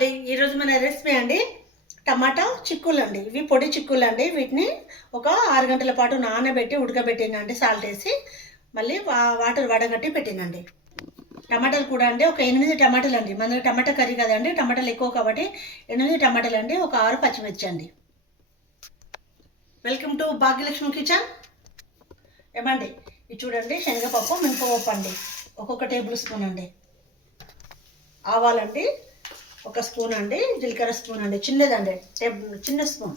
ఏమండి ఈరోజు మన రెసిపీ అండి టమాటా చిక్కులు అండి. ఇవి పొడి చిక్కులు అండి. వీటిని ఒక 6 గంటల పాటు నానబెట్టి ఉడకబెట్టినండి సాల్ట్ వేసి, మళ్ళీ వాటర్ వడగట్టి పెట్టినండి. టమాటాలు కూడా అండి ఒక 8 టమాటాలు అండి. మన టమాటా కర్రీ కదండి, టమాటాలు ఎక్కువ కాబట్టి 8 టమాటాలు అండి, ఒక 6 పచ్చిమిర్చి అండి. Welcome to Bhagyalakshmi kitchen. ఏమండి ఇది చూడండి, శనగపప్పు మినపప్పు అండి, ఒక్కొక్క టేబుల్ స్పూన్ అండి. ఆవాలండి ఒక స్పూన్ అండి, జీలకర్ర స్పూన్ అండి, చిన్నదండి, చిన్న స్పూన్.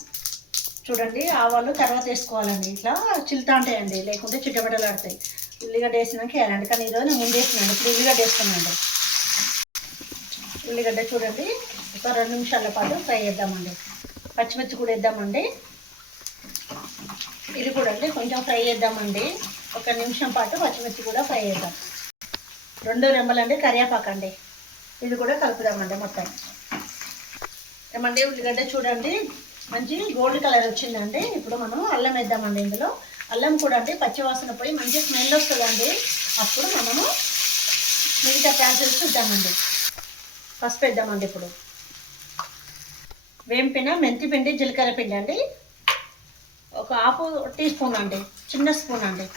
చూడండి ఆవాలు తర్వాత వేసుకోవాలండి, ఇట్లా చిల్తా ఉంటాయండి, లేకుంటే చిట్టబట్టలాడతాయి. ఉల్లిగడ్డ వేసినాక వేయాలండి, కానీ ఈరోజు నేను ముందు వేసినాను. ఇప్పుడు ఉల్లిగడ్డ వేస్తున్నానండి. ఉల్లిగడ్డ చూడండి ఒక 2 నిమిషాల పాటు ఫ్రై చేద్దామండి. పచ్చిమిర్చి కూడా వేద్దామండి. ఇది కూడా అండి కొంచెం ఫ్రై చేద్దామండి. 1 నిమిషం పాటు పచ్చిమిర్చి కూడా ఫ్రై చేద్దాం. 2 రెమ్మలండి కరివేపాకండి, ఇది కూడా కలుపుదామండి మొత్తం. ఏమండి ఉల్లిగడ్డ చూడండి మంచి గోల్డ్ కలర్ వచ్చిందండి. ఇప్పుడు మనం అల్లం వేద్దామండి. ఇందులో అల్లం కూడా అండి పచ్చివాసన పోయి మంచి స్మెల్ వస్తుందండి. అప్పుడు మనము మిగతా ప్రాసెస్ చూద్దామండి. పసుపు వేద్దామండి. ఇప్పుడు వేంపిన మెంతి పిండి, జీలకర్ర పిండి అండి, ఒక 1/2 టీ స్పూన్ అండి, చిన్న స్పూన్ అండి.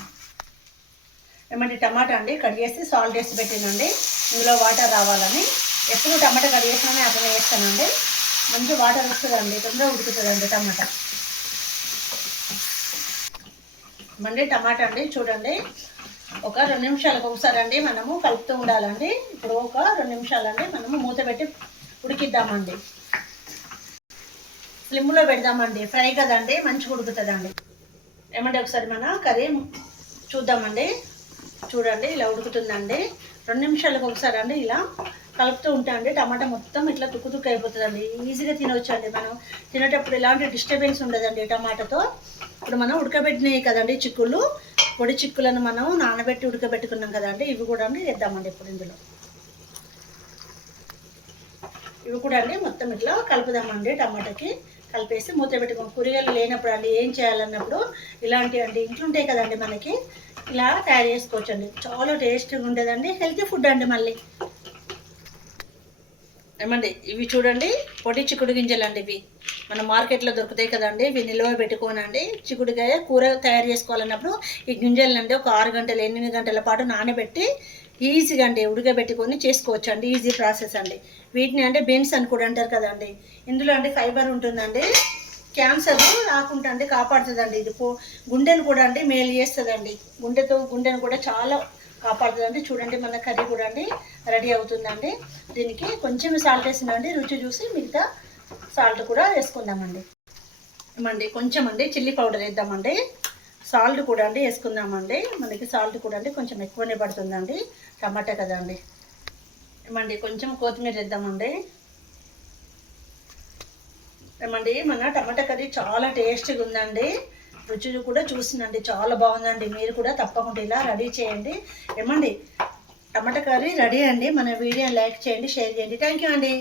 ఏమంటే టమాటా అండి కట్ చేసి సాల్ట్ వేసి పెట్టినండి. ఇందులో వాటర్ రావాలని ఎప్పుడు టమాటా కట్ చేసినా అట్లా వేస్తానండి. మంచి వాటర్ వస్తుందండి, తొందరగా ఉడుకుతుందండి టమాటా. మళ్ళీ టమాటా అండి చూడండి ఒక 2 నిమిషాలకు ఒకసారి అండి మనము కలుపుతూ ఉండాలండి. ఇప్పుడు ఒక 2 నిమిషాలండి మనము మూత పెట్టి ఉడికిద్దామండి. స్లిమ్లో పెడదామండి, ఫ్రై కదండి మంచిగా ఉడుకుతుందండి. ఏమంటే ఒకసారి మన కర్రీ చూద్దామండి. చూడండి ఇలా ఉడుకుతుందండి. 2 నిమిషాలకు ఒకసారి అండి ఇలా కలుపుతూ ఉంటా అండి. టమాటా మొత్తం ఇట్లా తుక్కు అయిపోతుందండి. ఈజీగా తినవచ్చు అండి. మనం తినేటప్పుడు ఎలాంటి డిస్టర్బెన్స్ ఉండదండి టమాటాతో. ఇప్పుడు మనం ఉడకబెట్టినాయి కదండి చిక్కులు, పొడి చిక్కులను మనం నానబెట్టి ఉడకబెట్టుకున్నాం కదండి, ఇవి కూడా అండి వేద్దామండి. ఇప్పుడు ఇందులో ఇవి కూడా అండి మొత్తం ఇట్లా కలుపుదామండి. టమాటాకి కలిపేసి మూత పెట్టుకోండి. కూరగాయలు లేనప్పుడు అండి ఏం చేయాలన్నప్పుడు ఇలాంటివి అండి ఇంట్లో ఉంటాయి కదండి, మనకి ఇలా తయారు చేసుకోవచ్చు అండి. చాలా టేస్టీగా ఉండేదండి, హెల్తీ ఫుడ్ అండి. మళ్ళీ ఏమండి ఇవి చూడండి పొడి చిక్కుడు గింజలు అండి. ఇవి మన మార్కెట్లో దొరుకుతాయి కదండి, ఇవి నిల్వ పెట్టుకోనండి. చిక్కుడుకాయ కూర తయారు చేసుకోవాలన్నప్పుడు ఈ గింజలండి ఒక 6 గంటలు 8 గంటల పాటు నానబెట్టి ఈజీగా అండి ఉడకబెట్టుకొని చేసుకోవచ్చు అండి. ఈజీ ప్రాసెస్ అండి. వీటిని అంటే బీన్స్ అని కూడా అంటారు కదండి. ఇందులో అంటే ఫైబర్ ఉంటుందండి, క్యాన్సర్ రాకుండా అండి కాపాడుతుందండి. ఇది గుండెను కూడా అండి మేలు చేస్తుందండి. గుండెను కూడా చాలా కాపాడుతుందండి. చూడండి మన కర్రీ కూడా అండి రెడీ అవుతుందండి. దీనికి కొంచెం సాల్ట్ వేసిందండి, రుచి చూసి మిగతా సాల్ట్ కూడా వేసుకుందామండి. ఏమండి కొంచెం అండి చిల్లీ పౌడర్ వేద్దామండి. సాల్ట్ కూడా అండి వేసుకుందామండి. మనకి సాల్ట్ కూడా అండి కొంచెం ఎక్కువనే పడుతుందండి, టమాటా కదండి. ఏమండి కొంచెం కొత్తిమీర వేద్దామండి. ఏమండి మన టమాటా కర్రీ చాలా టేస్టీగా ఉందండి. రుచి కూడా చూసిందండి, చాలా బాగుందండి. మీరు కూడా తప్పకుండా ఇలా రెడీ చేయండి. ఏమండి టమాటా కర్రీ రెడీ అండి. మన వీడియోని లైక్ చేయండి, షేర్ చేయండి. థ్యాంక్ యూ అండి.